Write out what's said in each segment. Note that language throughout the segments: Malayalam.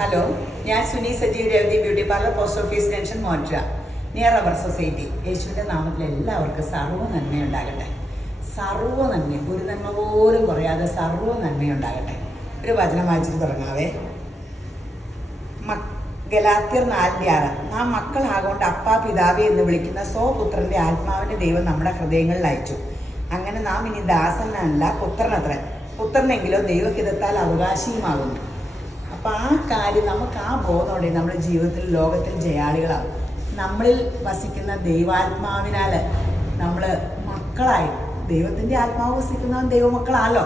ഹലോ, ഞാൻ Suni Sajeev Revathi beauty parlour, post office junction, Montra, near rubber society. യേശുവിൻ്റെ നാമത്തിൽ എല്ലാവർക്കും സർവ്വ നന്മയുണ്ടാകട്ടെ. സർവ്വ നന്മ, ഒരു നന്മ പോലും കുറയാതെ സർവ്വ നന്മയുണ്ടാകട്ടെ. ഒരു വചനം വായിച്ചിട്ട് തുടങ്ങാവേ. ഗലാത്യർ 4:6. നാം മക്കളാകൊണ്ട് അപ്പാ പിതാവേ എന്ന് വിളിക്കുന്ന സ്വപുത്രന്റെ ആത്മാവിന്റെ ദൈവം നമ്മുടെ ഹൃദയങ്ങളിൽ അയച്ചു. അങ്ങനെ നാം ഇനി ദാസനല്ല പുത്രനത്ര, പുത്രനെങ്കിലോ ദൈവഹിതത്താൽ അവകാശിയുമാകുന്നു. അപ്പം ആ കാര്യം നമുക്ക് ആ ബോധമുണ്ടെങ്കിൽ നമ്മുടെ ജീവിതത്തിൽ ലോകത്തിൽ ജയാളികളാകും. നമ്മളിൽ വസിക്കുന്ന ദൈവാത്മാവിനാൽ നമ്മൾ മക്കളായി, ദൈവത്തിൻ്റെ ആത്മാവ് വസിക്കുന്നവൻ ദൈവമക്കളാണല്ലോ.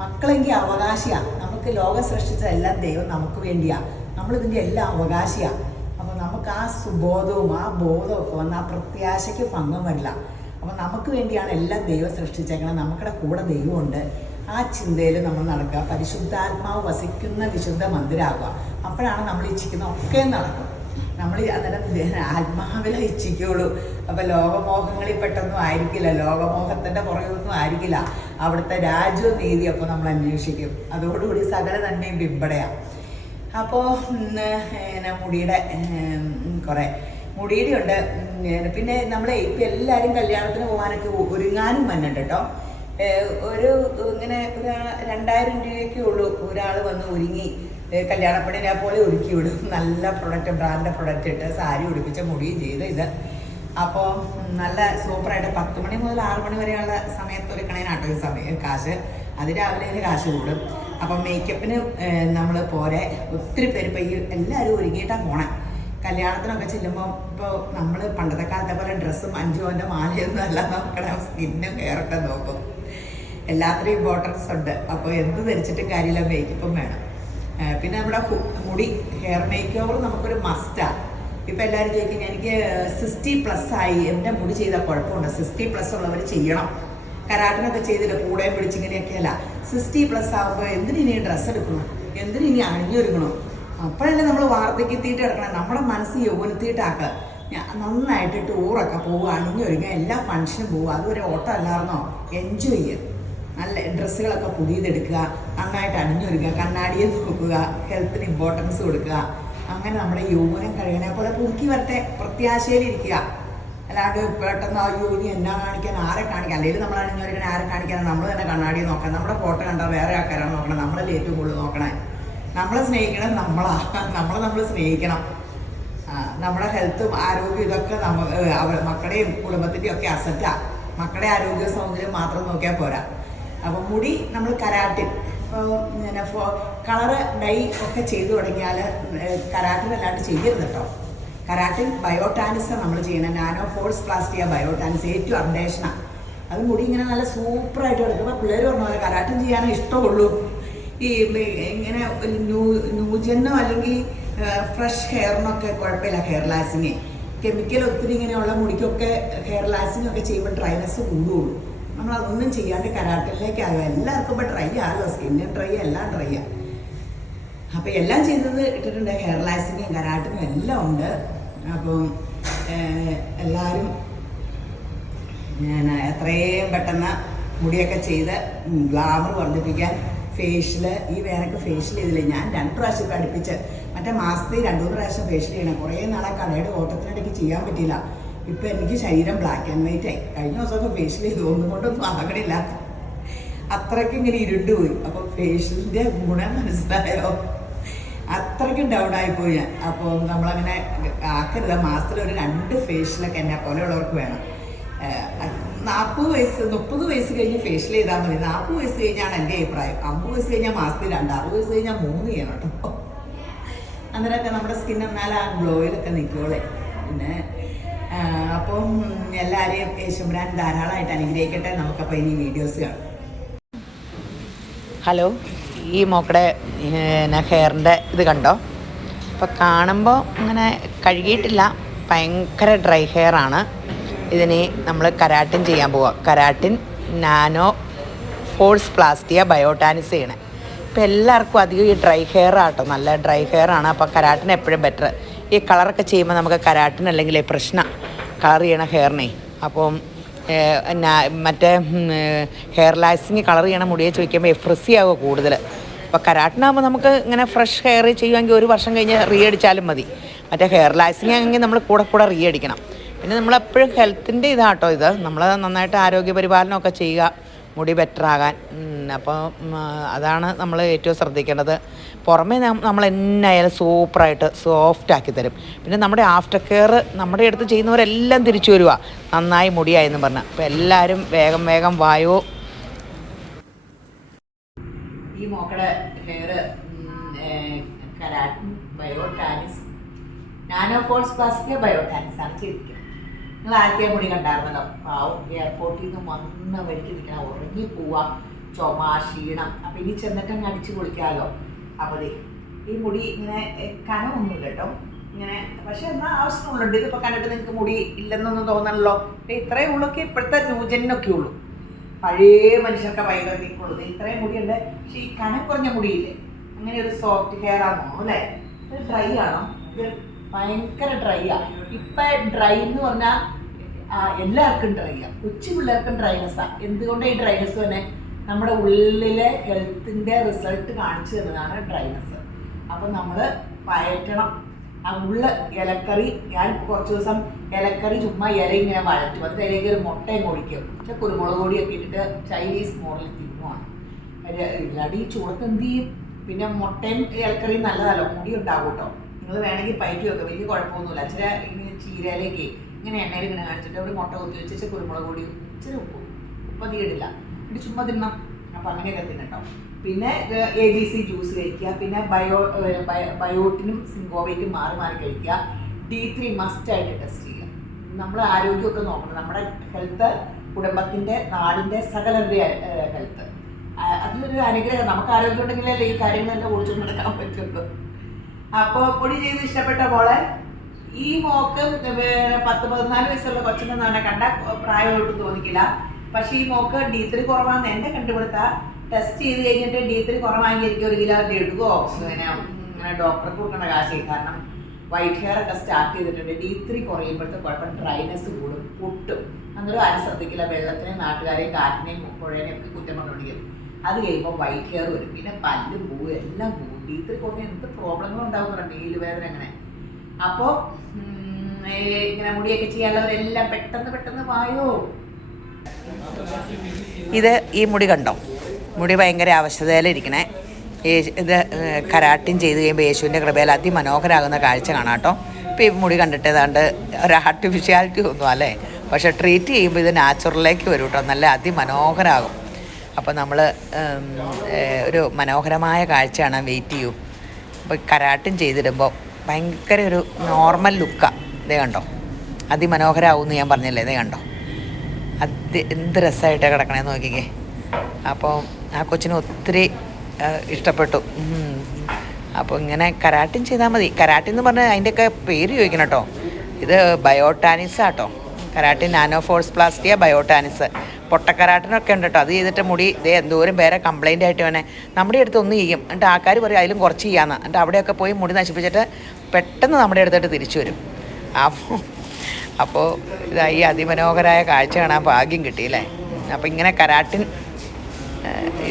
മക്കളെങ്കിൽ അവകാശിയാണ്. നമുക്ക് ലോകം സൃഷ്ടിച്ചതെല്ലാം ദൈവം നമുക്ക് വേണ്ടിയാണ്. നമ്മളിതിൻ്റെ എല്ലാം അവകാശിയാണ്. അപ്പോൾ നമുക്ക് ആ സുബോധവും ആ ബോധമൊക്കെ വന്ന് ആ പ്രത്യാശയ്ക്ക് ഭംഗം വരില്ല. അപ്പോൾ നമുക്ക് വേണ്ടിയാണ് എല്ലാം ദൈവം സൃഷ്ടിച്ചേക്കണം. നമ്മുടെ കൂടെ ദൈവമുണ്ട്. ആ ചിന്തയിൽ നമ്മൾ നടക്കുക. പരിശുദ്ധാത്മാവ് വസിക്കുന്ന വിശുദ്ധ മന്ദിരമാകുക. അപ്പോഴാണ് നമ്മൾ ഇച്ഛിക്കുന്ന ഒക്കെ നടക്കും. നമ്മൾ അന്നേരം ആത്മാവിലെ ഇച്ഛിക്കുള്ളൂ. അപ്പോൾ ലോകമോഹങ്ങളിൽ പെട്ടൊന്നും ആയിരിക്കില്ല, ലോകമോഹത്തിൻ്റെ പുറകൊന്നും ആയിരിക്കില്ല. അവിടുത്തെ രാജ്യവും നീതി അപ്പോൾ നമ്മൾ അന്വേഷിക്കും. അതോടുകൂടി സകല നന്മയും ബിംബടയാണ്. അപ്പോൾ മുടിയുടെ കുറേ മുടിയുടെ ഉണ്ട്. പിന്നെ നമ്മളെ ഇപ്പം എല്ലാവരും കല്യാണത്തിന് പോകാനൊക്കെ ഒരുങ്ങാനും വന്നിട്ടുണ്ട് കേട്ടോ. ഇങ്ങനെ 2000 രൂപയ്ക്കേ ഉള്ളൂ. ഒരാൾ വന്ന് ഒരുങ്ങി കല്യാണപ്പണിനെ പോലെ ഒരുക്കി വിടും. നല്ല പ്രൊഡക്റ്റ്, ബ്രാൻഡ് പ്രൊഡക്റ്റ് ഇട്ട് സാരി ഉടുപ്പിച്ച മുടിയും ചെയ്ത് ഇത്. അപ്പോൾ നല്ല സൂപ്പറായിട്ട് 10 മണി മുതൽ 6 മണി വരെയുള്ള സമയത്ത് ഒരുക്കണേനാട്ടോ ഈ സമയം കാശ്. അതിരാവിലെ കാശ് കൂടും. അപ്പം മേക്കപ്പിന് നമ്മൾ പോരെ ഒത്തിരി പേര് ഇപ്പം ഈ എല്ലാവരും ഒരുങ്ങിയിട്ടാണ് പോണേ. കല്യാണത്തിനൊക്കെ ചെല്ലുമ്പോൾ ഇപ്പോൾ നമ്മൾ പണ്ടത്തെ കാലത്തെ പോലെ ഡ്രസ്സും 5 പവൻ്റെ മാലയൊന്നും അല്ല നോക്കണം. സ്കിന്നും ഹെയറൊക്കെ നോക്കും. എല്ലാത്തിനും ഇമ്പോർട്ടൻസ് ഉണ്ട്. അപ്പോൾ എന്ത് ധരിച്ചിട്ടും കാര്യമില്ല, മേക്കപ്പും വേണം. പിന്നെ നമ്മുടെ മുടി ഹെയർ മേക്ക് ഓവർ നമുക്കൊരു മസ്റ്റാണ്. ഇപ്പം എല്ലാവരും ചോദിക്കും, എനിക്ക് 60+ ആയി, എൻ്റെ മുടി ചെയ്താൽ കുഴപ്പമുണ്ട്. 60+ ഉള്ളവർ ചെയ്യണം. കരാട്ടിനൊക്കെ ചെയ്തില്ല, കൂടെയും പിടിച്ചിങ്ങനെയൊക്കെയല്ല. 60+ ആകുമ്പോൾ എന്തിനി ഡ്രസ്സ് എടുക്കണം, എന്തിനി അണിഞ്ഞൊരുക്കണം. അപ്പോഴല്ലേ നമ്മൾ വാർദ്ധക്യത്തിയിട്ട് കിടക്കണം. നമ്മുടെ മനസ്സ് യൗവനത്തിയിട്ടാക്കുക. നന്നായിട്ട് ടൂറൊക്കെ പോവുക, അണിഞ്ഞൊരുങ്ങുക, എല്ലാ ഫംഗ്ഷനും പോവുക. അതൊരു ഓട്ടം അല്ലായിരുന്നോ? എൻജോയ് ചെയ്യുക. നല്ല ഡ്രസ്സുകളൊക്കെ പുതിയതെടുക്കുക, നന്നായിട്ട് അണിഞ്ഞൊരുക്കുക, കണ്ണാടിയെ നോക്കുക, ഹെൽത്തിന് ഇമ്പോർട്ടൻസ് കൊടുക്കുക. അങ്ങനെ നമ്മുടെ യൗവനം കഴിയണെ പോലെ പുതുക്കി വരട്ടെ, പ്രത്യാശയിലിരിക്കുക. അല്ലാണ്ട് പെട്ടെന്ന് അയ്യോ ഇനി എന്നാ കാണിക്കാൻ, ആരെ കാണിക്കാൻ. അല്ലെങ്കിൽ നമ്മൾ അണിഞ്ഞൊരുക്കണേ ആരെ കാണിക്കാൻ? നമ്മൾ തന്നെ കണ്ണാടിയെ നോക്കണം. നമ്മുടെ ഫോട്ടോ കണ്ടാൽ വേറെ ആൾക്കാരാണ് നോക്കണം. നമ്മളല്ലേ ഏറ്റവും കൂടുതൽ നോക്കണേ. നമ്മളെ സ്നേഹിക്കണം നമ്മൾ സ്നേഹിക്കണം. നമ്മുടെ ഹെൽത്തും ആരോഗ്യം ഇതൊക്കെ മക്കളുടെയും കുടുംബത്തിൻ്റെയും ഒക്കെ അസറ്റാണ്. മക്കളുടെ ആരോഗ്യ സൗന്ദര്യം മാത്രം നോക്കിയാൽ പോരാ. അപ്പോൾ മുടി നമ്മൾ കരാട്ടിൻ ഇപ്പോൾ കളറ് ഡൈ ഒക്കെ ചെയ്തു തുടങ്ങിയാൽ കരാട്ടിൻ അല്ലാണ്ട് ചെയ്യരുത് കേട്ടോ. കരാട്ടിൻ ബയോടാനിസ് നമ്മൾ ചെയ്യണം. നാനോ ഫോഴ്സ് പ്ലാസ്റ്റിയ ബയോടാനിസ് ഏറ്റവും അപ്ഡേഷനാണ്. അത് മുടി ഇങ്ങനെ നല്ല സൂപ്പറായിട്ട് കിടക്കുമ്പോൾ പിള്ളേർ പറഞ്ഞ പോലെ കരാട്ടിൻ ചെയ്യാനേ ഇഷ്ടമുള്ളൂ. ഈ ഇങ്ങനെ ന്യൂജനോ അല്ലെങ്കിൽ ഫ്രഷ് ഹെയറിനൊക്കെ കുഴപ്പമില്ല. ഹെയർ ലാസിങ് കെമിക്കൽ ഒത്തിരി ഇങ്ങനെയുള്ള മുടിക്കൊക്കെ ഹെയർ ലാസിങ് ഒക്കെ ചെയ്യുമ്പോൾ ഡ്രൈനെസ് കൂടുകയുള്ളൂ. നമ്മളതൊന്നും ചെയ്യാണ്ട് കരാട്ടിലേക്കാകുക. എല്ലാവർക്കും ഇപ്പോൾ ഡ്രൈ ആകുമല്ലോ, സ്കിന്നും ഡ്രൈ, എല്ലാം ഡ്രൈയാണ്. അപ്പോൾ എല്ലാം ചെയ്തത് ഇട്ടിട്ടുണ്ട്. ഹെയർ ലാസിങ്ങും കരാട്ടിനും എല്ലാം ഉണ്ട്. അപ്പം എല്ലാവരും എത്രയും പെട്ടെന്ന് മുടിയൊക്കെ ചെയ്ത് ഗ്ലാമർ വർദ്ധിപ്പിക്കാൻ ഫേഷ്യൽ, ഈ വേനൊക്കെ ഫേഷ്യൽ ചെയ്തില്ലേ. ഞാൻ 2 പ്രാവശ്യം ഇപ്പോൾ അടുപ്പിച്ച്, മറ്റേ മാസത്തിൽ 2-3 പ്രാവശ്യം ഫേഷ്യൽ ചെയ്യണം. കുറേ നാളെ കടയുടെ ഓട്ടത്തിനിടയ്ക്ക് ചെയ്യാൻ പറ്റിയില്ല. ഇപ്പം എനിക്ക് ശരീരം ബ്ലാക്ക് ആൻഡ് വൈറ്റ് ആയി. കഴിഞ്ഞ ദിവസമൊക്കെ ഫേഷ്യൽ ചെയ്തു, ഒന്നും കൊണ്ടൊന്നും ആകണില്ല. അത്രയ്ക്കും ഇങ്ങനെ ഇരുണ്ടുപോയി. അപ്പോൾ ഫേഷ്യലിൻ്റെ ഗുണം മനസ്സിലായോ? അത്രയ്ക്കും ഡൗൺ ആയിപ്പോയി ഞാൻ. അപ്പോൾ നമ്മളങ്ങനെ ആക്കരുത്. മാസത്തിൽ ഒരു 2 ഫേഷ്യലൊക്കെ എന്നെ പോലെയുള്ളവർക്ക് വേണം. 40 വയസ്സ് 30 വയസ്സ് കഴിഞ്ഞ് ഫേഷ്യൽ ചെയ്താൽ മതി. 40 വയസ്സ് കഴിഞ്ഞാണ് എൻ്റെ അഭിപ്രായം. 50 വയസ്സ് കഴിഞ്ഞാൽ മാസത്തിൽ 2, 60 വയസ്സ് കഴിഞ്ഞാൽ 3 ചെയ്യണം കേട്ടോ. അന്നേരമൊക്കെ നമ്മുടെ സ്കിൻ എന്നാൽ ആ ഗ്ലോയിലൊക്കെ നിൽക്കുള്ളേ. പിന്നെ അപ്പം എല്ലാവരെയും യേശുബ്രാൻ ധാരാളമായിട്ട് അനുഗ്രഹിക്കട്ടെ. നമുക്കപ്പോൾ ഇനി വീഡിയോസ് കാണാം. ഹലോ, ഈ മോക്കടെ ഹെയറിൻ്റെ ഇത് കണ്ടോ? അപ്പോൾ കാണുമ്പോൾ ഇങ്ങനെ കഴുകിയിട്ടില്ല, ഭയങ്കര ഡ്രൈ ഹെയറാണ്. ഇതിന് നമ്മൾ കരാട്ടിൻ ചെയ്യാൻ പോവുക. കരാട്ടിൻ നാനോ ഫോഴ്സ് പ്ലാസ്റ്റിയ ബയോടാനിസ് ചെയ്യണേ. ഇപ്പോൾ എല്ലാവർക്കും അധികം ഈ ഡ്രൈ ഹെയർ ആട്ടോ, നല്ല ഡ്രൈ ഹെയർ ആണ്. അപ്പോൾ കരാട്ടിൻ എപ്പോഴും ബെറ്റർ. ഈ കളറൊക്കെ ചെയ്യുമ്പോൾ നമുക്ക് കരാട്ടിൻ അല്ലെങ്കിൽ പ്രശ്നം കളർ ചെയ്യണ ഹെയറിനെ. അപ്പം മറ്റേ ഹെയർ ലാസിങ് കളർ ചെയ്യണ മുടിയെ ചോദിക്കുമ്പോൾ ഫ്രിസി ആവുക കൂടുതൽ. അപ്പോൾ കരാട്ടിനാകുമ്പോൾ നമുക്ക് ഇങ്ങനെ ഫ്രഷ് ഹെയർ ചെയ്യുമെങ്കിൽ 1 വർഷം കഴിഞ്ഞ് അടിച്ചാലും മതി. മറ്റേ ഹെയർ ലാസിങ് ആണെങ്കിൽ നമ്മൾ കൂടെ അടിക്കണം. പിന്നെ നമ്മളെപ്പോഴും ഹെൽത്തിൻ്റെ ഇതാട്ടോ ഇത്. നമ്മൾ നന്നായിട്ട് ആരോഗ്യ പരിപാലനമൊക്കെ ചെയ്യുക, മുടി ബെറ്ററാകാൻ. അപ്പോൾ അതാണ് നമ്മൾ ഏറ്റവും ശ്രദ്ധിക്കേണ്ടത്. പുറമേ നമ്മൾ എന്നായാലും സൂപ്പറായിട്ട് സോഫ്റ്റ് ആക്കി തരും. പിന്നെ നമ്മുടെ ആഫ്റ്റർ കെയർ നമ്മുടെ അടുത്ത് ചെയ്യുന്നവരെല്ലാം തിരിച്ചു വരിക നന്നായി മുടിയായെന്ന് പറഞ്ഞാൽ. അപ്പോൾ എല്ലാവരും വേഗം വായോ. ഈ മോക്കടെ ഹെയർ കരാട്ടിൻ ബയോടാനിസ് നാനോഫോഴ്സ് പ്ലാസ്റ്റിക് ബയോടാനിസ് ആണ് ചെയ്തിരിക്കുന്നത്. നിങ്ങൾ ആദ്യത്തെ മുടി കണ്ടായിരുന്നല്ലോ, പാവം എയർപോർട്ടിൽ നിന്ന് വന്ന വഴിക്ക് നിൽക്കണം, ഉറങ്ങി പോവാം, ചുമ, ക്ഷീണം. അപ്പം ഇനി ചെന്നിട്ടങ്ങ് അടിച്ചു പൊളിക്കാമല്ലോ. അപ്പോൾ ഈ മുടി ഇങ്ങനെ കനമൊന്നുമില്ല കേട്ടോ, ഇങ്ങനെ. പക്ഷെ എന്നാൽ ആവശ്യമുള്ളുണ്ട്. ഇതിപ്പോൾ കണ്ടിട്ട് നിങ്ങൾക്ക് മുടി ഇല്ലെന്നൊന്നും തോന്നണല്ലോ. ഇത്രയേ ഉള്ളൂക്കെ ഇപ്പോഴത്തെ ന്യൂജനൊക്കെ ഉള്ളൂ. പഴയ മനുഷ്യർക്ക് ഭയങ്കര നീക്കുള്ളത് ഇത്രയും മുടിയുണ്ട്. പക്ഷെ ഈ കനം കുറഞ്ഞ മുടിയില്ലേ, അങ്ങനെ ഒരു സോഫ്റ്റ് ഹെയർ ആണോ അല്ലേ? ഇത് ഡ്രൈ ആണോ? ഇത് ഭയങ്കര ഡ്രൈ ആണ്. ഇപ്പം ഡ്രൈ എന്ന് പറഞ്ഞാൽ എല്ലാവർക്കും ഡ്രൈ ആണ്, കൊച്ചു പിള്ളേർക്കും ഡ്രൈനെസ്സാണ്. എന്തുകൊണ്ട് ഈ ഡ്രൈനെസ് തന്നെ നമ്മുടെ ഉള്ളിലെ ഹെൽത്തിൻ്റെ റിസൾട്ട് കാണിച്ചു തരുന്നതാണ് ഡ്രൈനെസ്. അപ്പം നമ്മൾ വഴറ്റണം. ആ ഉള്ള ഇലക്കറി, ഞാൻ കുറച്ച് ദിവസം ഇലക്കറി ചുമ്മാ ഇല ഇങ്ങനെ വഴറ്റും. അതിൻ്റെ ഇലയ്ക്ക് ഒരു മുട്ടയും കുടിക്കും. പക്ഷെ കുരുമുളക് പൊടിയൊക്കെ ഇട്ടിട്ട് ചൈനീസ് മോഡലിൽ തിന്നുവാണ്. ഇല്ലാടി ചൂടത്ത് എന്ത് ചെയ്യും? പിന്നെ മുട്ടയും ഇലക്കറിയും നല്ലതല്ലോ, മുടി ഉണ്ടാകും കേട്ടോ. നിങ്ങൾ വേണമെങ്കിൽ പയറ്റി വെക്കുക, വലിയ കുഴപ്പമൊന്നുമില്ല. ഇച്ചിരി ഇങ്ങനെ ചീരയിലേക്ക് ഇങ്ങനെ എണ്ണയിൽ ഇങ്ങനെ കാണിച്ചിട്ട് ഒരു മുട്ട കുത്തി വെച്ച് കുരുമുളക് പൊടിയും ഇച്ചിരി ഉപ്പധികം ഇടില്ല, എന്നിട്ട് ചുമ്മാ തിന്നാം. അപ്പം അങ്ങനെയൊക്കെ തിന്നട്ടോ. പിന്നെ ABC ജ്യൂസ് കഴിക്കുക. പിന്നെ ബയോട്ടിനും സിങ്കോവൈറ്റും മാറി കഴിക്കുക. D3 മസ്റ്റായിട്ട് ടെസ്റ്റ് ചെയ്യുക. നമ്മൾ ആരോഗ്യമൊക്കെ നോക്കണം. നമ്മുടെ ഹെൽത്ത് കുടുംബത്തിൻ്റെ, നാടിൻ്റെ, സകലരുടെ ഹെൽത്ത്. അതിലൊരു അനുഗ്രഹം. നമുക്ക് ആരോഗ്യം ഉണ്ടെങ്കിലല്ലേ ഈ കാര്യങ്ങളെല്ലാം ഓടിച്ചു നടക്കാൻ പറ്റുള്ളൂ. അപ്പോൾ പൊടി ചെയ്ത് ഇഷ്ടപ്പെട്ട മോളെ, ഈ മോക്ക് 10-14 വയസ്സുള്ള കൊച്ചിനെന്നാണ് കണ്ട പ്രായമായിട്ട് തോന്നിക്കില്ല. പക്ഷേ ഈ മോക്ക് D3 കുറവാണെന്ന് എൻ്റെ കണ്ടുപിടുത്ത. ടെസ്റ്റ് ചെയ്ത് കഴിഞ്ഞിട്ട് D3 കുറവാണെങ്കിൽ എനിക്ക് 1 കിലോ എടുക്കുമോ ഇങ്ങനെ ഡോക്ടറെ കൊടുക്കേണ്ട കാശ്. കാരണം വൈറ്റ് ഹെയർ ഒക്കെ സ്റ്റാർട്ട് ചെയ്തിട്ടുണ്ട്. D3 കുറയുമ്പോഴത്തെ കുഴപ്പം ഡ്രൈനെസ് കൂടും, പൊട്ടും. അന്നേരം ആരും ശ്രദ്ധിക്കില്ല. വെള്ളത്തിനെയും നാട്ടുകാരെയും കാറ്റിനെയും പുഴേനെയും ഒക്കെ കുറ്റം പറഞ്ഞുകൊണ്ടിരിക്കും. അത് കഴിയുമ്പോൾ വൈറ്റ് ഹെയർ വരും, പിന്നെ പല്ലും പോവും, എല്ലാം പോവും. D3 കുറഞ്ഞ എന്ത് പ്രോബ്ലങ്ങളും ഉണ്ടാവും, മേല് വേദന അങ്ങനെ. അപ്പോൾ ഇങ്ങനെ മുടിയൊക്കെ ചെയ്യാനുള്ളവരെല്ലാം പെട്ടെന്ന് വായോ. ഇത് ഈ മുടി കണ്ടോ? മുടി ഭയങ്കര ആവശ്യതയിലിരിക്കണേ. ഇത് കരാട്ടിൻ ചെയ്ത് കഴിയുമ്പോൾ യേശുവിൻ്റെ കൃപയിൽ അതിമനോഹരമാകുന്ന കാഴ്ച കാണാം കേട്ടോ. ഇപ്പോൾ ഈ മുടി കണ്ടിട്ട് ഏതാണ്ട് ഒരു ആർട്ടിഫിഷ്യാലിറ്റി ഒന്നും അല്ലേ, പക്ഷേ ട്രീറ്റ് ചെയ്യുമ്പോൾ ഇത് നാച്ചുറലിലേക്ക് വരും കേട്ടോ, നല്ല അതിമനോഹരമാകും. അപ്പോൾ നമ്മൾ ഒരു മനോഹരമായ കാഴ്ചയാണ്. വെയിറ്റ് ചെയ്യൂ. അപ്പോൾ കരാട്ടിൻ ചെയ്തിടുമ്പോൾ ഭയങ്കര ഒരു നോർമൽ ലുക്കാണ്. ഇതേ കണ്ടോ, അതിമനോഹരമാവുമെന്ന് ഞാൻ പറഞ്ഞില്ലേ, ഇതേ കണ്ടോ, എന്ത് രസമായിട്ടാണ് കിടക്കണേന്ന് നോക്കിക്കേ. അപ്പോൾ ആ കൊച്ചിന് ഒത്തിരി ഇഷ്ടപ്പെട്ടു. അപ്പോൾ ഇങ്ങനെ കരാട്ടിൻ ചെയ്താൽ മതി. കരാട്ടിൻ എന്ന് പറഞ്ഞാൽ അതിൻ്റെയൊക്കെ പേര് ചോദിക്കണം കേട്ടോ. ഇത് ബയോടാനിസ് ആട്ടോ, കരാട്ടിൻ നാനോഫോഴ്സ് പ്ലാസ്റ്റിയ ബയോടാനിസ്. പൊട്ടക്കരാട്ടിനൊക്കെ ഉണ്ട് കേട്ടോ. അത് ചെയ്തിട്ട് മുടി ഇതേ എന്തോരം പേരെ കംപ്ലൈൻ്റ് ആയിട്ട് വേണേ നമ്മുടെ അടുത്ത് ഒന്ന് ചെയ്യും. എന്നിട്ട് ആൾക്കാർ പറയും അതിലും കുറച്ച് ചെയ്യാമെന്ന്. എന്നിട്ട് അവിടെയൊക്കെ പോയി മുടി നശിപ്പിച്ചിട്ട് പെട്ടെന്ന് നമ്മുടെ അടുത്തിട്ട് തിരിച്ചു വരും. അപ്പോൾ ഈ അതിമനോഹരമായ കാഴ്ച കാണാൻ ഭാഗ്യം കിട്ടിയില്ലേ. അപ്പോൾ ഇങ്ങനെ കരാട്ടിൻ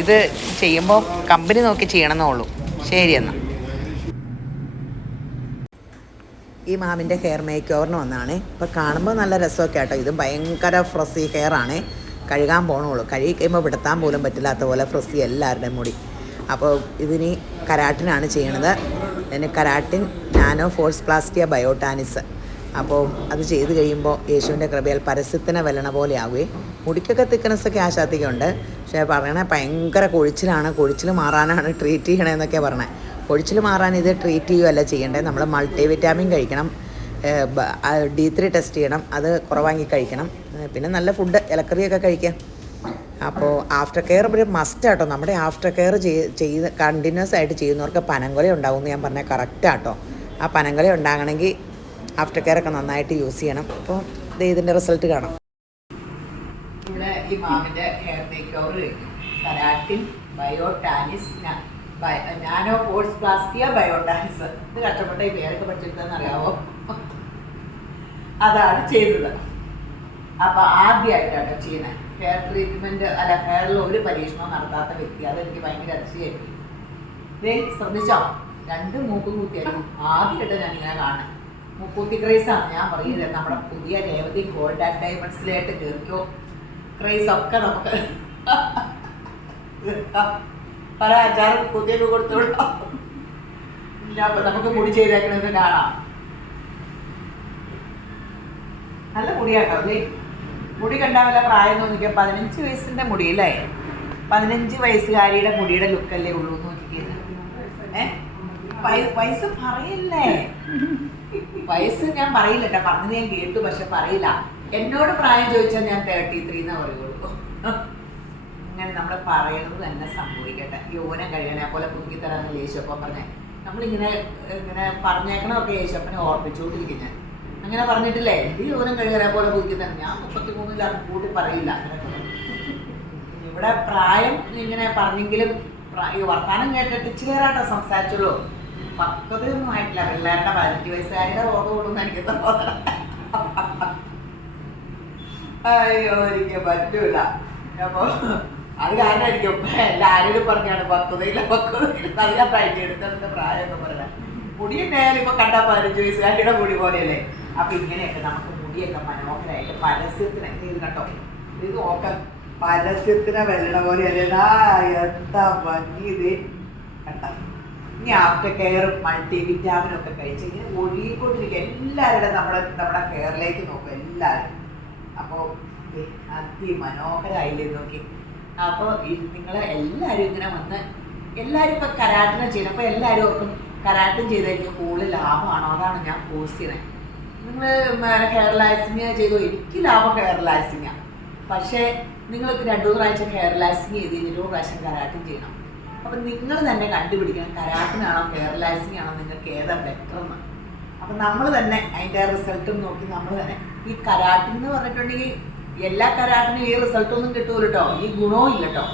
ഇത് ചെയ്യുമ്പോൾ കമ്പനി നോക്കി ചെയ്യണമെന്നേ ഉള്ളൂ. ശരി എന്നാൽ. ഈ മാമിൻ്റെ ഹെയർ മേക്ക് ഓവറിന് വന്നതാണ്. ഇപ്പോൾ കാണുമ്പോൾ നല്ല രസമൊക്കെ ആട്ടോ. ഇതും ഭയങ്കര ഫ്രസി ഹെയർ ആണ്. കഴുകാൻ പോകണുള്ളൂ. കഴുകി കഴിയുമ്പോൾ വിടത്താൻ പോലും പറ്റില്ലാത്ത പോലെ ഫ്രസി എല്ലാവരുടെയും മുടി. അപ്പോൾ ഇതിന് കരാട്ടിനാണ് ചെയ്യണത്. ഇതിന് കരാട്ടിൻ നാനോഫോഴ്സ് പ്ലാസ്റ്റിയ ബയോടാനിസ്. അപ്പോൾ അത് ചെയ്ത് കഴിയുമ്പോൾ യേശുവിൻ്റെ കൃപയാൽ പരസ്യത്തിനെ വെല്ലണ പോലെ ആവുകയെ. മുടിക്കൊക്കെ തിക്കനസ്സൊക്കെ ആശാത്തിക്കുണ്ട്. പക്ഷേ പറയണേ ഭയങ്കര കൊഴിച്ചിലാണ്. കൊഴിച്ചിൽ മാറാനാണ് ട്രീറ്റ് ചെയ്യണമെന്നൊക്കെ പറഞ്ഞത്. കൊഴിച്ചിൽ മാറാൻ ഇത് ട്രീറ്റ് ചെയ്യുകയല്ല ചെയ്യേണ്ടത്. നമ്മൾ മൾട്ടി വിറ്റാമിൻ കഴിക്കണം, D3 ടെസ്റ്റ് ചെയ്യണം, അത് കുറവാങ്ങി കഴിക്കണം. പിന്നെ നല്ല ഫുഡ്, ഇലക്കറിയൊക്കെ കഴിക്കാം. അപ്പോൾ ആഫ്റ്റർ കെയർ ഒരു മസ്റ്റ് ആട്ടോ. നമ്മുടെ ആഫ്റ്റർ കെയർ ചെയ്ത് കണ്ടിന്യൂസ് ആയിട്ട് ചെയ്യുന്നവർക്ക് പനങ്കൊല ഉണ്ടാവും എന്ന് ഞാൻ പറഞ്ഞാൽ കറക്റ്റാട്ടോ. ആ പനങ്കൊല ഉണ്ടാകണമെങ്കിൽ ആഫ്റ്റർ കെയർ ഒക്കെ നന്നായിട്ട് യൂസ് ചെയ്യണം. അപ്പോൾ ഇതിൻ്റെ റിസൾട്ട് കാണാം. ഇവിടെ ഈ മാമിൻ്റെ ഹെയർ മേക്ക് ഓവർ കരാട്ടിൻ ബയോടാനിസ് നാനോഫോഴ്സ് പ്ലാസ്റ്റിയ ബയോടാനിസ്. ഇത് കഷ്ടപ്പെട്ട ഈ പേരൊക്കെ പഠിച്ചെടുത്തതെന്ന് അറിയാവോ? അതാണ് ചെയ്തത്. അപ്പോൾ ആദ്യമായിട്ടാണ് ചെയ്യുന്നത് ഹെയർ ട്രീറ്റ്മെൻറ്റ്. അല്ല, ഹെയറിൽ ഒരു പരീക്ഷണവും നടത്താത്ത വ്യക്തി. അതെനിക്ക് ഭയങ്കര അതിശയമായിരിക്കും. ദേ ശ്രദ്ധിച്ചോ, 2 മൂക്കും കുത്തിയായിരുന്നു. ആദ്യമായിട്ട് ഞാൻ ഇങ്ങനെ കാണാൻ. മുക്കൂത്തി ക്രൈസാണ് ഞാൻ പറയുന്നത്. നമ്മുടെ പുതിയ രേവതി ഗോൾഡ് ആൻഡ് ഡയമണ്ട്സിലായിട്ട് കയറിക്കോ. ക്രൈസ് ഒക്കെ നമുക്ക് പല 5-6 മുക്കൂത്തിയൊക്കെ കൊടുത്തോളൂ. അപ്പൊ നമുക്ക് മുടി ചെയ്തേക്കണെന്ന് കാണാം. നല്ല മുടിയാട്ടോ. അതെ, മുടി കണ്ടാൽ വല്ല പ്രായം തോന്നിക്കുക. 15 വയസ്സിന്റെ മുടിയല്ലേ? 15 വയസ്സുകാരിയുടെ മുടിയുടെ ലുക്കല്ലേ ഉള്ളൂ എന്ന് നോക്കിക്കുന്നത്. വയസ്സ് പറയല്ലേ? വയസ്സ് ഞാൻ പറയില്ല കേട്ടോ. പറഞ്ഞത് ഞാൻ കേട്ടു, പക്ഷെ പറയില്ല. എന്നോട് പ്രായം ചോദിച്ചാൽ ഞാൻ 33 എന്നേ പറയുള്ളൂ. അങ്ങനെ നമ്മൾ പറയണത് തന്നെ സംഭവിക്കട്ടെ. യൗവനം കഴിയണേ പോലെ കുടുങ്ങി തരാമെന്ന് യേശുപ്പം പറഞ്ഞേ. നമ്മളിങ്ങനെ ഇങ്ങനെ പറഞ്ഞേക്കണമൊക്കെ യേശുപ്പനെ ഓർപ്പിച്ചുകൊണ്ടിരിക്കുന്നത്. അങ്ങനെ പറഞ്ഞിട്ടില്ലേ, ഇത് യൗവനം കഴിയാനെ പോലെ കുടിക്കുന്നത്. ഞാൻ 33 കൂട്ടി പറയില്ല. ഇവിടെ പ്രായം ഇങ്ങനെ പറഞ്ഞെങ്കിലും വർത്താനം കേട്ടിട്ട് ഇച്ചിരിയേറാട്ടോ സംസാരിച്ചുള്ളൂ. പക്വതയൊന്നും ആയിട്ടില്ല. പിള്ളേരുടെ 15 വയസ്സുകാരുടെ ഓർമ്മ എനിക്ക് തോന്നണം. അയ്യോ, എനിക്ക് പറ്റൂല. അപ്പൊ അത് കാരണമായിരിക്കും എല്ലാവരും പറഞ്ഞാണ് പക്വതയില്ല അതിനകത്തായിട്ട് എടുത്തെടുത്ത പ്രായം എന്ന് പറയാം. മുടിയുണ്ടായാലും ഇപ്പൊ കണ്ടാൽ 15 വയസ്സുകാരുടെ മുടി പോലെയല്ലേ? അപ്പൊ ഇങ്ങനെയൊക്കെ നമുക്ക് മുടിയൊക്കെ മനോഹരമായിട്ട് പരസ്യത്തിന് ഇത് കണ്ടോ, ഇത് നോക്കാം. പരസ്യത്തിനെ വെല്ലണ പോലെയല്ലേ? എന്താ ഭംഗി ഇത് കണ്ടോ. ഇനി ആഫ്റ്റർ കെയറും മൾട്ടി വിറ്റാമിനും ഒക്കെ കഴിച്ച് ഇങ്ങനെ ഒഴുകിക്കൊണ്ടിരിക്കുക. എല്ലാവരുടെ നമ്മുടെ കെയറിലേക്ക് നോക്കും എല്ലാവരും. അപ്പോൾ അതിമനോഹരമായില്ലേ നോക്കി. അപ്പോൾ നിങ്ങൾ എല്ലാവരും ഇങ്ങനെ വന്ന് എല്ലാവരും ഇപ്പം കരാട്ടിനെ ചെയ്യണം. അപ്പോൾ എല്ലാവരും ഓർക്കും കരാട്ടും ചെയ്തായിരിക്കും കൂടുതൽ ലാഭമാണോ? അതാണ് ഞാൻ ഫോഴ്സ് ചെയ്യുന്നത്. നിങ്ങൾ ഹെയർ ലാക്സിങ് ചെയ്തോ, എനിക്ക് ലാഭം ഹെയർ ലാക്സിങ്ങാണ്. പക്ഷേ നിങ്ങൾക്ക് 2-3 പ്രാവശ്യം ഹെയർ ലാക്സിങ് ചെയ്ത് കഴിഞ്ഞിട്ട് 1 പ്രാവശ്യം കരാട്ടും ചെയ്യണം. അപ്പം നിങ്ങൾ തന്നെ കണ്ടുപിടിക്കണം കരാട്ടിനാണോ ഹെയർ ലാക്സിങ് ആണോ നിങ്ങൾക്ക് ഏതാ ബെറ്റർ എന്ന്. അപ്പം നമ്മൾ തന്നെ അതിൻ്റെ റിസൾട്ടും നോക്കി നമ്മൾ തന്നെ ഈ കരാട്ടിൻ എന്ന് പറഞ്ഞിട്ടുണ്ടെങ്കിൽ എല്ലാ കരാട്ടിനും ഈ റിസൾട്ടൊന്നും കിട്ടുമല്ലോ കേട്ടോ, ഈ ഗുണവും ഇല്ല കേട്ടോ.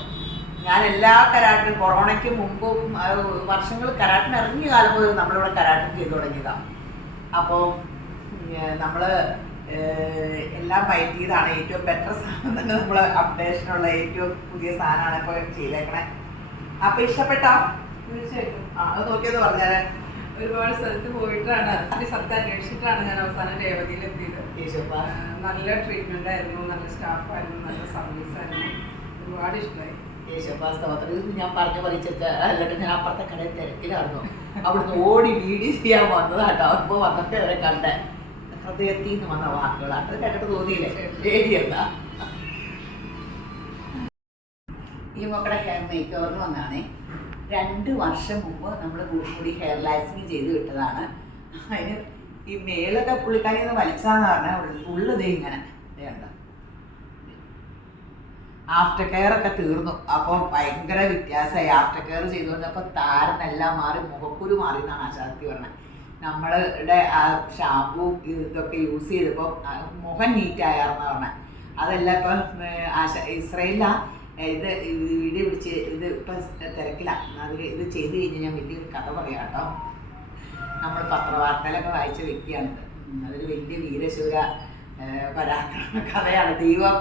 ഞാൻ എല്ലാ കരാട്ടിനും കൊറോണയ്ക്ക് മുമ്പും വർഷങ്ങൾ കരാട്ടിന് ഇറങ്ങിയ കാലം പോലും നമ്മളിവിടെ കരാട്ടിൻ ചെയ്തു തുടങ്ങിയതാണ്. അപ്പോൾ നമ്മൾ എല്ലാം പയറ്റിയതാണ്. ഏറ്റവും ബെറ്റർ സാധനം തന്നെ നമ്മൾ അപ്ഡേഷനുള്ള ഏറ്റവും പുതിയ സാധനമാണ് ഇപ്പോൾ ചെയ്തേക്കണേ. അപ്പൊ ഇഷ്ടപ്പെട്ടോ? തീർച്ചയായിട്ടും. അത് നോക്കിയെന്ന് പറഞ്ഞാല് ഒരുപാട് സ്ഥലത്ത് പോയിട്ടാണ്, ഒത്തിരി സ്ഥലത്ത് അന്വേഷിച്ചിട്ടാണ് ഞാൻ അവസാനം രേവതിയിൽ എത്തിയത്. നല്ല ട്രീറ്റ്മെന്റ് ആയിരുന്നു, നല്ല സ്റ്റാഫായിരുന്നു, നല്ല സർവീസ് ആയിരുന്നു. ഒരുപാട് ഇഷ്ടമായി. ഇത് ഞാൻ പറഞ്ഞു പറിച്ചിട്ട് അല്ലെങ്കിൽ ഞാൻ അപ്പുറത്തെ കടയിൽ തിരക്കിലായിരുന്നു. അവിടുന്ന് ഓടി വീഡിയോ ചെയ്യാൻ വന്നതാട്ടോ. അപ്പോൾ വന്നിട്ട് അവരെ കണ്ട ഹൃദയത്തിൽ നിന്ന് വന്ന വാക്കുകളാണ്. അത് കേട്ടിട്ട് തോന്നിയില്ലേ ശരിയെന്നാ. ഈ മക്കളുടെ ഹെയർ മേക്ക് ഓവറിന് വന്നാണേ. 2 വർഷം മുമ്പ് നമ്മൾ കൂടി ഹെയർ ലാക്സിങ് ചെയ്ത് വിട്ടതാണ്. അതിന് ഈ മേളൊക്കെ പുള്ളിക്കാരി ഒന്ന് വലിച്ചാന്ന് പറഞ്ഞാൽ ഉള്ളത് ഇങ്ങനെ വേണ്ട. ആഫ്റ്റർ കെയർ ഒക്കെ തീർന്നു. അപ്പോൾ ഭയങ്കര വ്യത്യാസമായി. ആഫ്റ്റർ കെയർ ചെയ്തുകൊണ്ടപ്പോൾ താരനെല്ലാം മാറി, മുഖക്കുരു മാറി എന്നാണ് ആശാത്തി പറഞ്ഞത്. നമ്മളുടെ ആ ഷാമ്പൂ ഇതൊക്കെ യൂസ് ചെയ്തപ്പോൾ മുഖം നീറ്റായിരുന്നു പറഞ്ഞത്. അതെല്ലാം ഇപ്പം ഇസ്രയേലിലാണ് ഇത് വീഡിയോ പിടിച്ച് ഇത് ഇപ്പം തിരക്കിലാണ്. അതിൽ ഇത് ചെയ്ത് കഴിഞ്ഞ് ഞാൻ വലിയൊരു കഥ പറയാം കേട്ടോ. നമ്മൾ പത്രവാർത്തയിലൊക്കെ വായിച്ച വ്യക്തിയാണിത്. അതൊരു വലിയ വീരശൂര പരാക്രമ കഥയാണ്. ദൈവം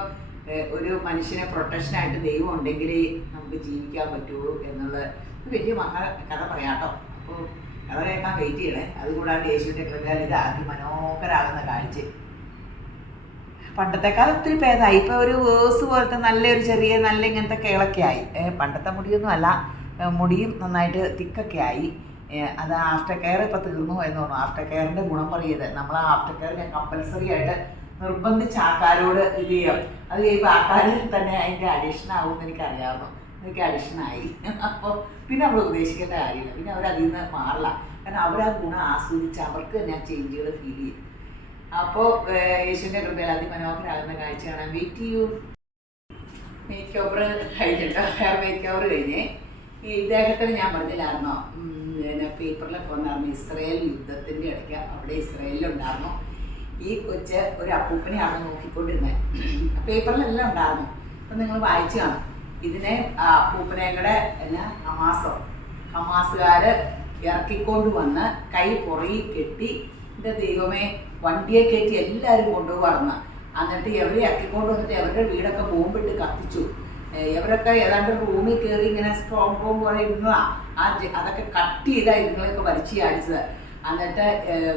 ഒരു മനുഷ്യനെ പ്രൊട്ടക്ഷനായിട്ട് ദൈവം ഉണ്ടെങ്കിലേ നമുക്ക് ജീവിക്കാൻ പറ്റുള്ളൂ എന്നുള്ള വലിയ കഥ പറയാം കേട്ടോ. അപ്പോൾ കഥ കേൾക്കാൻ വെയിറ്റ് ചെയ്യണേ. അതുകൂടാണ്ട് യേശുവിൻ്റെ കൃപയാൽ ഇത് അതിമനോഹരാകുന്ന കാഴ്ച. പണ്ടത്തെക്കാൾ ഒത്തിരി ഭേദമായി. ഇപ്പോൾ ഒരു വേഴ്സ് പോലത്തെ നല്ലൊരു ചെറിയ നല്ല ഇങ്ങനത്തെ കേളൊക്കെ ആയി. പണ്ടത്തെ മുടിയൊന്നും അല്ല, മുടിയും നന്നായിട്ട് തിക്കൊക്കെ ആയി. അത് ആഫ്റ്റർ കെയർ ഇപ്പോൾ തീർന്നു എന്ന് തോന്നുന്നു. ആഫ്റ്റർ കെയറിൻ്റെ ഗുണം പറയുന്നത് നമ്മൾ ആഫ്റ്റർ കെയർ ഞാൻ കമ്പൽസറി ആയിട്ട് നിർബന്ധിച്ച് ആൾക്കാരോട് ഇത് ചെയ്യാം. അത് കഴിയുമ്പോൾ ആൾക്കാർ തന്നെ അതിൻ്റെ അഡിഷൻ ആകുമെന്ന് എനിക്കറിയാവുന്നു. എനിക്ക് അഡിഷനായി. അപ്പോൾ പിന്നെ നമ്മൾ ഉപദേശിക്കേണ്ട കാര്യമില്ല. പിന്നെ അവരതിൽ നിന്ന് മാറില്ല. കാരണം അവരാ ഗുണം ആസ്വദിച്ച് അവർക്ക് തന്നെ ആ ചേഞ്ചുകൾ ഫീൽ ചെയ്യും. അപ്പോൾ യേശുവിൻ്റെ കൃപയിൽ അതിമനോഹരാകുന്ന കാഴ്ച കാണാൻ വെയിറ്റ് ചെയ്യൂ. മേക്ക് ഓവർ കഴിഞ്ഞിട്ട് ഹെയർ മേക്ക് ഓവർ കഴിഞ്ഞ് ഈ ഇദ്ദേഹത്തിന് ഞാൻ പറഞ്ഞില്ലായിരുന്നോ, പിന്നെ പേപ്പറിലൊക്കെ വന്നായിരുന്നു ഇസ്രയേൽ യുദ്ധത്തിൻ്റെ ഇടയ്ക്ക്. അവിടെ ഇസ്രയേലിലുണ്ടായിരുന്നു ഈ കൊച്ച് ഒരു അപ്പൂപ്പനെയാണ് നോക്കിക്കൊണ്ടിരുന്നത്. പേപ്പറിലെല്ലാം ഉണ്ടായിരുന്നു. അപ്പം നിങ്ങൾ വായിച്ചു കാണും. ഇതിനെ അപ്പൂപ്പനെ കൂടെ എന്നാ ഹമാസുകാർ ഇറക്കിക്കൊണ്ട് വന്ന് കൈ പുറകെ കെട്ടി എൻ്റെ ദൈവമേ വണ്ടിയെ കയറ്റി എല്ലാവരും കൊണ്ടുപോകാറുണ്ട്. എന്നിട്ട് എവരെ ഇറക്കിക്കൊണ്ട് വന്നിട്ട് അവരുടെ വീടൊക്കെ ബോംബിട്ട് കത്തിച്ചു. ഇവരൊക്കെ ഏതാണ്ട് റൂമിൽ കയറി ഇങ്ങനെ സ്ട്രോങ് റൂം പോലെ ഇരുന്നതാണ്. അതൊക്കെ കട്ട് ചെയ്താൽ ഇതുങ്ങളൊക്കെ വലിച്ചു ചാടിച്ചത്. എന്നിട്ട്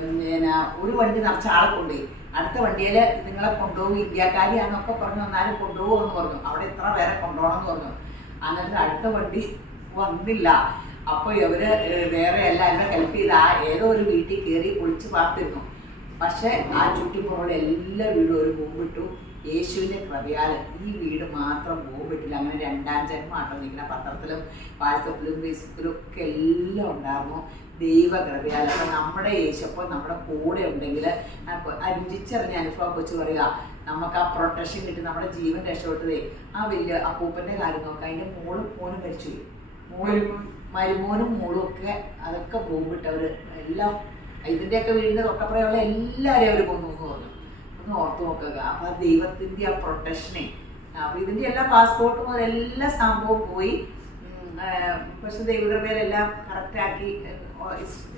പിന്നെ ഒരു വണ്ടി നിറച്ച ആളെ കൊണ്ടുപോയി. അടുത്ത വണ്ടിയിൽ നിങ്ങളെ കൊണ്ടുപോകും, ഇന്ത്യക്കാരിയാന്നൊക്കെ പറഞ്ഞു, വന്നാലും കൊണ്ടുപോകുമെന്ന് പറഞ്ഞു. അവിടെ ഇത്ര പേരെ കൊണ്ടുപോകണമെന്ന് പറഞ്ഞു. എന്നിട്ട് അടുത്ത വണ്ടി വന്നില്ല. അപ്പോൾ ഇവര് വേറെ എല്ലാവരും ഹെൽപ്പ് ചെയ്ത് ഏതോ ഒരു വീട്ടിൽ കയറി ഒളിച്ച് പാർത്തിരുന്നു. പക്ഷെ ആ ചുറ്റിപ്പുറമുള്ള എല്ലാ വീടും ഒരു ബോംബിട്ടു. യേശുവിൻ്റെ കൃപയാൽ ഈ വീട് മാത്രം ബോംബിട്ടില്ല. അങ്ങനെ 2ാം ജന്മമാട്ടോ നിൽക്കുന്ന പത്രത്തിലും വാട്സപ്പിലും ഫേസ്ബുക്കിലും ഒക്കെ എല്ലാം ഉണ്ടായിരുന്നു. ദൈവകൃപയാൽ. അപ്പം നമ്മുടെ യേശപ്പോൾ നമ്മുടെ കൂടെ ഉണ്ടെങ്കിൽ രുചിച്ചറിഞ്ഞ അനുഭവം വെച്ച് പറയുക, നമുക്ക് ആ പ്രൊട്ടക്ഷൻ കിട്ടി നമ്മുടെ ജീവൻ രക്ഷപ്പെട്ടതേ. ആ വലിയ അപ്പൂപ്പൻ്റെ കാര്യം നോക്കാം. അതിൻ്റെ മോനും മരിച്ചു. മരുമോനും മോളും ഒക്കെ അതൊക്കെ ബോംബിട്ടവർ എല്ലാം. ഇതിൻ്റെയൊക്കെ വീടിൻ്റെ തൊട്ടപ്പുറമുള്ള എല്ലാവരെയും അവർ കൊന്നു എന്ന് പറഞ്ഞു. ഒന്ന് ഓർത്ത് നോക്കുക. അപ്പം ദൈവത്തിൻ്റെ ആ പ്രൊട്ടക്ഷനെ. അപ്പം ഇതിൻ്റെ എല്ലാ പാസ്പോർട്ട് മുതൽ എല്ലാ സംഭവവും പോയി. പക്ഷെ ദൈവകൃപയിലെല്ലാം കറക്റ്റാക്കി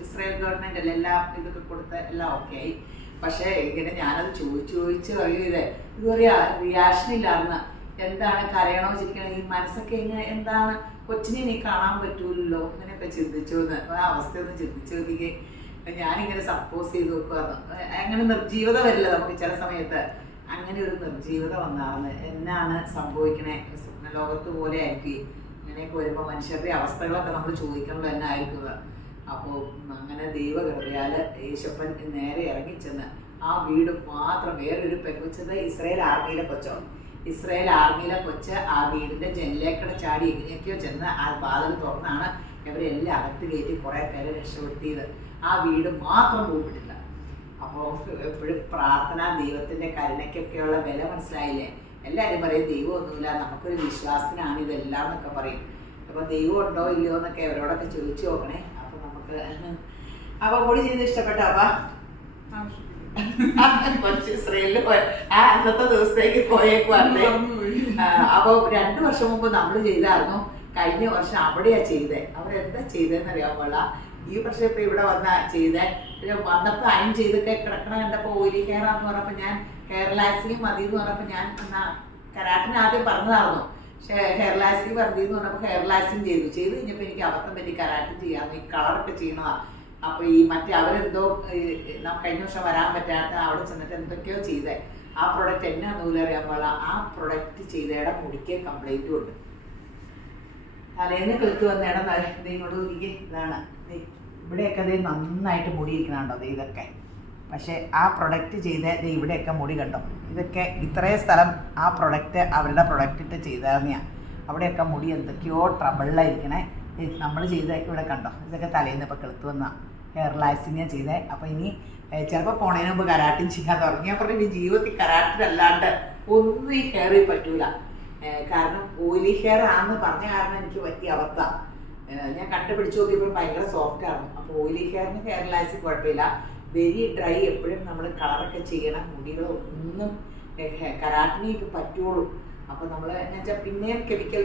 ഇസ്രായേൽ ഗവൺമെൻറ് എല്ലാം ഇതൊക്കെ കൊടുത്ത് എല്ലാം ഓക്കെ ആയി. പക്ഷേ ഇങ്ങനെ ഞാനത് ചോദിച്ച് അറിയില്ലേ, ഇത് പറയാ റിയാക്ഷൻ ഇല്ലായിരുന്നു. എന്താണ് കരയണോ ചിരിക്കണോ, ഈ മനസ്സൊക്കെ ഇങ്ങനെ എന്താണ്, കൊച്ചിനെ നീ കാണാൻ പറ്റൂലല്ലോ, ഇങ്ങനെയൊക്കെ ചിന്തിച്ചു എന്ന്. ആ അവസ്ഥയൊന്നും ചിന്തിച്ചു നോക്കിക്കേ. ഞാനിങ്ങനെ സപ്പോസ് ചെയ്ത് നോക്കുവായിരുന്നു. അങ്ങനെ നിർജീവത വരില്ല നമുക്ക് ചില സമയത്ത്. അങ്ങനെ ഒരു നിർജീവത വന്നാണ്. എന്നാണ് സംഭവിക്കണേ, സ്വപ്നലോകത്ത് പോലെ ആയിരിക്കും. ഇങ്ങനെയൊക്കെ വരുമ്പോൾ മനുഷ്യരുടെ അവസ്ഥകളൊക്കെ നമ്മൾ ചോദിക്കുന്നത് തന്നെ ആയിരിക്കുക. അപ്പോൾ അങ്ങനെ ദൈവകൃപയാൽ യേശപ്പൻ നേരെ ഇറങ്ങിച്ചെന്ന് ആ വീട് മാത്രം വേറൊരു പെൺകൊച്ചത് ഇസ്രായേൽ ആർമിയിലെ കൊച്ചോ. ഇസ്രായേൽ ആർമിയിലെ കൊച്ച് ആ വീടിൻ്റെ ജനലേക്കട ചാടി എങ്ങനെയൊക്കെയോ ചെന്ന് ആ വാതിൽ തുറന്നാണ് ഇവരെല്ലാം അകത്ത് കയറ്റി കുറേ പേരെ രക്ഷപ്പെടുത്തിയത്. ആ വീട് മാത്രം പോയിട്ടില്ല. അപ്പോൾ എപ്പോഴും പ്രാർത്ഥന, ദൈവത്തിൻ്റെ കരുണയ്ക്കൊക്കെയുള്ള വില മനസ്സിലായില്ലേ. എല്ലാവരും പറയും ദൈവമൊന്നുമില്ല, നമുക്കൊരു വിശ്വാസത്തിനാണ് ഇതെല്ലാം എന്നൊക്കെ പറയും. അപ്പോൾ ദൈവം ഉണ്ടോ ഇല്ലയോ എന്നൊക്കെ അവരോടൊക്കെ ചോദിച്ചു നോക്കണേ. അപ്പോൾ നമുക്ക് അപ്പോൾ പൊടി ചെയ്ത് ഇഷ്ടപ്പെട്ടോ? കുറച്ച് ഇസ്രയേലിൽ ആ അന്നത്തെ ദിവസത്തേക്ക് പോയേക്കുവാർന്നേ. അപ്പോൾ 2 വർഷം മുമ്പ് നമ്മൾ ചെയ്തായിരുന്നു. കഴിഞ്ഞ വർഷം അവിടെയാണ് ചെയ്തത്. അവരെന്താ ചെയ്തതെന്ന് അറിയാൻ പാടില്ല. ഈ വർഷം ഇപ്പോൾ ഇവിടെ വന്നാ ചെയ്തേ. വന്നപ്പോൾ അയൺ ചെയ്തൊക്കെ കിടക്കണ കണ്ടപ്പോൾ ഓയിലി ഹെയർ ആണെന്ന് പറഞ്ഞപ്പോൾ ഞാൻ ഹെയർ ലാക്സിങ് മതി എന്ന് പറഞ്ഞപ്പോൾ ഞാൻ കരാട്ടിന് ആദ്യം പറഞ്ഞതായിരുന്നു. പക്ഷേ ഹെയർ ലാക്സിങ് മതി എന്ന് പറഞ്ഞപ്പോൾ ഹെയർ ലാക്സിങ് ചെയ്ത് കഴിഞ്ഞപ്പോൾ എനിക്ക് അബദ്ധം പറ്റി കരാട്ടിൻ ചെയ്യാമെന്ന്. ഈ കളറൊക്കെ ചെയ്യണതാണ്. അപ്പോൾ ഈ മറ്റേ അവരെന്തോ കഴിഞ്ഞ വർഷം വരാൻ പറ്റാത്ത അവിടെ ചെന്നിട്ട് എന്തൊക്കെയോ ചെയ്തേ. ആ പ്രൊഡക്റ്റ് എന്നാ നൂല് അറിയാൻ പാടില്ല. ആ പ്രൊഡക്റ്റ് ചെയ്തയുടെ മുടിക്ക് കംപ്ലൈൻറ്റും ഉണ്ട്. തലേന്ന് കിളുത്ത് വന്നേടം ഇങ്ങോട്ട് നോക്കിക്കേ. ഇതാണ് ഇവിടെയൊക്കെ അത് നന്നായിട്ട് മുടി ഇരിക്കണുണ്ടോ ഇതൊക്കെ. പക്ഷേ ആ പ്രൊഡക്റ്റ് ചെയ്ത ഇവിടെയൊക്കെ മുടി കണ്ടോ. ഇതൊക്കെ ഇത്രയും സ്ഥലം ആ പ്രൊഡക്റ്റ് അവരുടെ പ്രൊഡക്റ്റിട്ട് ചെയ്തതെന്നെയാണ്. അവിടെയൊക്കെ മുടി എന്തൊക്കെയോ ട്രബിളിലായിരിക്കണേ. നമ്മൾ ചെയ്ത ഇവിടെ കണ്ടോ. ഇതൊക്കെ തലേന്ന് ഇപ്പോൾ കിളുത്ത് വന്ന ഹെയർ ലാക്സിങ് ചെയ്തേ. അപ്പോൾ ഇനി ചിലപ്പോൾ പോണതിന് മുമ്പ് കരാട്ടിൻ ചെയ്യാൻ തുടങ്ങി. ഞാൻ പറഞ്ഞു ഈ ജീവിതത്തിൽ കരാട്ടിനല്ലാണ്ട് ഒന്നും ഈ ഹെയറിൽ പറ്റൂല. കാരണം ഓയിലി ഹെയർ ആണെന്ന് പറഞ്ഞ കാരണം എനിക്ക് പറ്റിയ അവസ്ഥ. ഞാൻ കണ്ടുപിടിച്ച് നോക്കിയപ്പോൾ ഭയങ്കര സോഫ്റ്റ് ആണ്. അപ്പോൾ ഓയിലി ഹെയറിന് ഹെയർ ലാക്സിങ് കുഴപ്പമില്ല. വെരി ഡ്രൈ എപ്പോഴും നമ്മൾ കളറൊക്കെ ചെയ്യണം. മുടികളൊന്നും കരാട്ടിനെ ഇപ്പോൾ പറ്റുള്ളൂ. അപ്പോൾ നമ്മൾ എന്ന് വെച്ചാൽ പിന്നെയും കെമിക്കൽ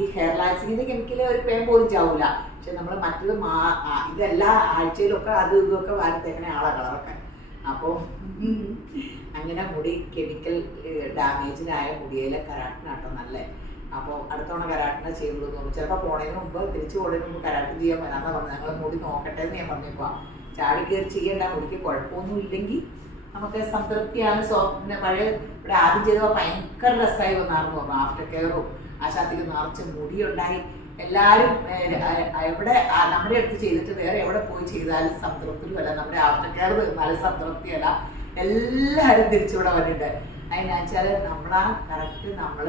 ഈ ഹെയർ ലാക്സിങ്ങിൻ്റെ കെമിക്കൽ ഒരു പേൻ പോലും ചാവില്ല. പക്ഷെ നമ്മൾ മറ്റത് ഇതെല്ലാ ആഴ്ചയിലൊക്കെ അത് ഇതൊക്കെ വാരത്തേക്കണേ ആളെ കളറൊക്കെ. അപ്പോൾ അങ്ങനെ മുടി കെമിക്കൽ ഡാമേജിനായ മുടിയിലെ കരാട്ടിനാട്ടോ നല്ലേ. അപ്പോൾ അടുത്തവണ കരാട്ടിനെ ചെയ്യുള്ളൂ എന്ന് തോന്നുന്നു. ചിലപ്പോൾ പോണതിന് മുമ്പ് തിരിച്ചു പോണതിന് മുമ്പ് കരാട്ടിൻ ചെയ്യാൻ വരാമെന്ന് പറഞ്ഞു. ഞങ്ങൾ മുടി നോക്കട്ടെ എന്ന് ഞാൻ പറഞ്ഞേക്കുവാ. ചാടി കയറി ചെയ്യേണ്ട, മുടിക്ക് കുഴപ്പമൊന്നും ഇല്ലെങ്കിൽ നമുക്ക് സംതൃപ്തിയാണ്. സോഫ്റ്റിന് പഴയ ഇവിടെ ആദ്യം ചെയ്തപ്പോൾ ഭയങ്കര രസമായി വന്നാർന്ന് പറഞ്ഞു. ആഫ്റ്റർ കെയറും ആശാത്തിക്ക് നിറച്ച് മുടിയുണ്ടായി. എല്ലാവരും എവിടെ നമ്മുടെ അടുത്ത് ചെയ്തിട്ട് വേറെ എവിടെ പോയി ചെയ്താലും സംതൃപ്തിയുമല്ല, നമ്മുടെ ആഫ്റ്റർ കെയർ തീർന്നാലും സംതൃപ്തിയല്ല. എല്ലാവരും തിരിച്ചിവിടെ വന്നിട്ട് അതിനാച്ചാൽ നമ്മളാ കറക്റ്റ് നമ്മൾ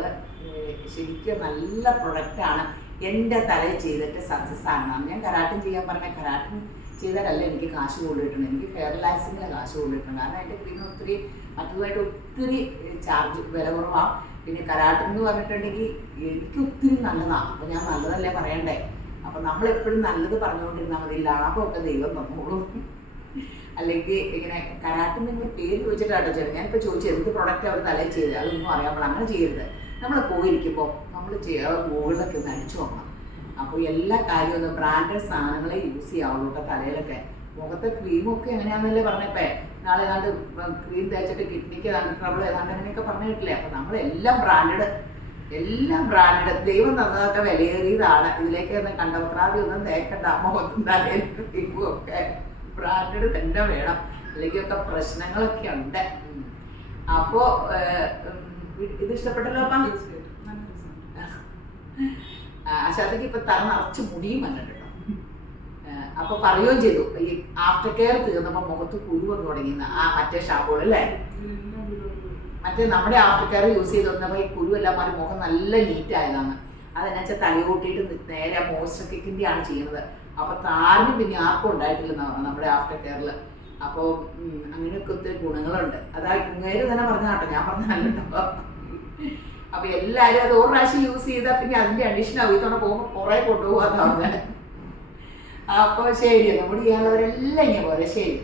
ശരിക്കും നല്ല പ്രൊഡക്റ്റാണ് എൻ്റെ തലയിൽ ചെയ്തിട്ട് സക്സസ് ആകണം. ഞാൻ കരാട്ടിൻ ചെയ്യാൻ പറഞ്ഞ കരാട്ടിൻ ചെയ്താലല്ല എനിക്ക് കാശ് കൂടുതൽ കിട്ടണം. എനിക്ക് ഹെയർ ലാക്സിങ്ങിന് കാശ് കൂടുതൽ കിട്ടണം. കാരണം അതിൻ്റെ ക്രീം ഒത്തിരി മറ്റതുമായിട്ട് ഒത്തിരി ചാർജ് വില കുറവാണ്. പിന്നെ കരാട്ടിൻ എന്ന് പറഞ്ഞിട്ടുണ്ടെങ്കിൽ എനിക്ക് ഒത്തിരി നല്ലതാണ്. അപ്പോൾ ഞാൻ നല്ലതല്ലേ പറയണ്ടേ. അപ്പം നമ്മളെപ്പോഴും നല്ലത് പറഞ്ഞുകൊണ്ടിരുന്നാൽ മതി. ലാഭമൊക്കെ ദൈവം തന്നോളും. അല്ലെങ്കിൽ ഇങ്ങനെ കരാട്ടിൻ നിങ്ങൾ പേര് ചോദിച്ചിട്ടാട്ടോ ചേട്ടൻ. ഞാനിപ്പോൾ ചോദിച്ചു എന്ത് പ്രൊഡക്റ്റ് അവർ തലയിൽ ചെയ്തത്, അതൊന്നും അറിയാൻ പാടില്ല. അങ്ങനെ ചെയ്യരുത്. നമ്മൾ പോയിരിക്കുമ്പോൾ നമ്മൾ ഗൂഗിളിലൊക്കെ ഒന്ന് അടിച്ചു നോക്കണം. അപ്പോൾ എല്ലാ കാര്യവും ഒന്ന് ബ്രാൻഡഡ് സാധനങ്ങളെ യൂസ് ചെയ്യാവുള്ളൂ കേട്ടോ തലയിലൊക്കെ. മുഖത്തെ ക്രീമൊക്കെ എങ്ങനെയാണെന്നല്ലേ പറഞ്ഞപ്പേ. നാളെ ഏതാണ്ട് ക്രീം തേച്ചിട്ട് കിഡ്നിക്ക് ഏതാണ്ട് ട്രബിൾ ഏതാണ്ട് അങ്ങനെയൊക്കെ പറഞ്ഞിട്ടില്ലേ. അപ്പോൾ നമ്മളെല്ലാം ബ്രാൻഡഡ് എല്ലാം ബ്രാൻഡഡ്. ദൈവം തന്നതൊക്കെ വിലയേറിയതാണ്. ഇതിലേക്ക് ഒന്ന് കണ്ടപത്രാതി ഒന്നും തേക്കണ്ട, മുഖത്തും തലയിലും ഒക്കെ ബ്രാൻഡഡ് തന്നെ വേണം, അല്ലെങ്കിൽ ഒക്കെ പ്രശ്നങ്ങളൊക്കെ ഉണ്ട്. അപ്പോ ഇത് ഇഷ്ടപ്പെട്ടല്ലോ അമ്മ. അശാദക്ക് ഇപ്പൊ തല നിറച്ച് മുടിയും വന്നിട്ടുണ്ട്. അപ്പൊ പറയുകയും ചെയ്തു ഈ ആഫ്റ്റർ കെയർ തീർന്നപ്പോ മുഖത്ത് കുരു വന്നു തുടങ്ങിയെന്ന്. ആ മറ്റേ ഷാമ്പൂൾ അല്ലേ, മറ്റേ നമ്മുടെ ആഫ്റ്റർ കെയർ യൂസ് ചെയ്ത് വന്നപ്പോ ഈ കുരു എല്ലാം മാറി മുഖം നല്ല നീറ്റ് ആയതാണ്. അതെന്നാ വെച്ചാൽ തലയൂട്ടിയിട്ട് നേരെ മോയ്സ്ചർ കിക്കിന്റെ ആണ് ചെയ്യുന്നത്. അപ്പൊ താരനും പിന്നെ ആർക്കും ഉണ്ടായിട്ടില്ല നമ്മുടെ ആഫ്റ്റർ കെയറിൽ. അപ്പോൾ അങ്ങനെയൊക്കെ ഒത്തിരി ഗുണങ്ങളുണ്ട്. അതാ ഇങ്ങേര് തന്നെ പറഞ്ഞ കേട്ടോ, ഞാൻ പറഞ്ഞല്ലോ. അപ്പൊ എല്ലാരും അത് ഒരു പ്രാവശ്യം യൂസ് ചെയ്താൽ പിന്നെ അതിന്റെ അഡീഷൻ ആവും. ഇത്തവണ പോകുമ്പോൾ കുറെ കൊണ്ടുപോകാൻ. അപ്പൊ ശരി, നമ്മുടെ ചെയ്യാനുള്ളവരെല്ലാം ഇങ്ങനെ പോലെ ശരി.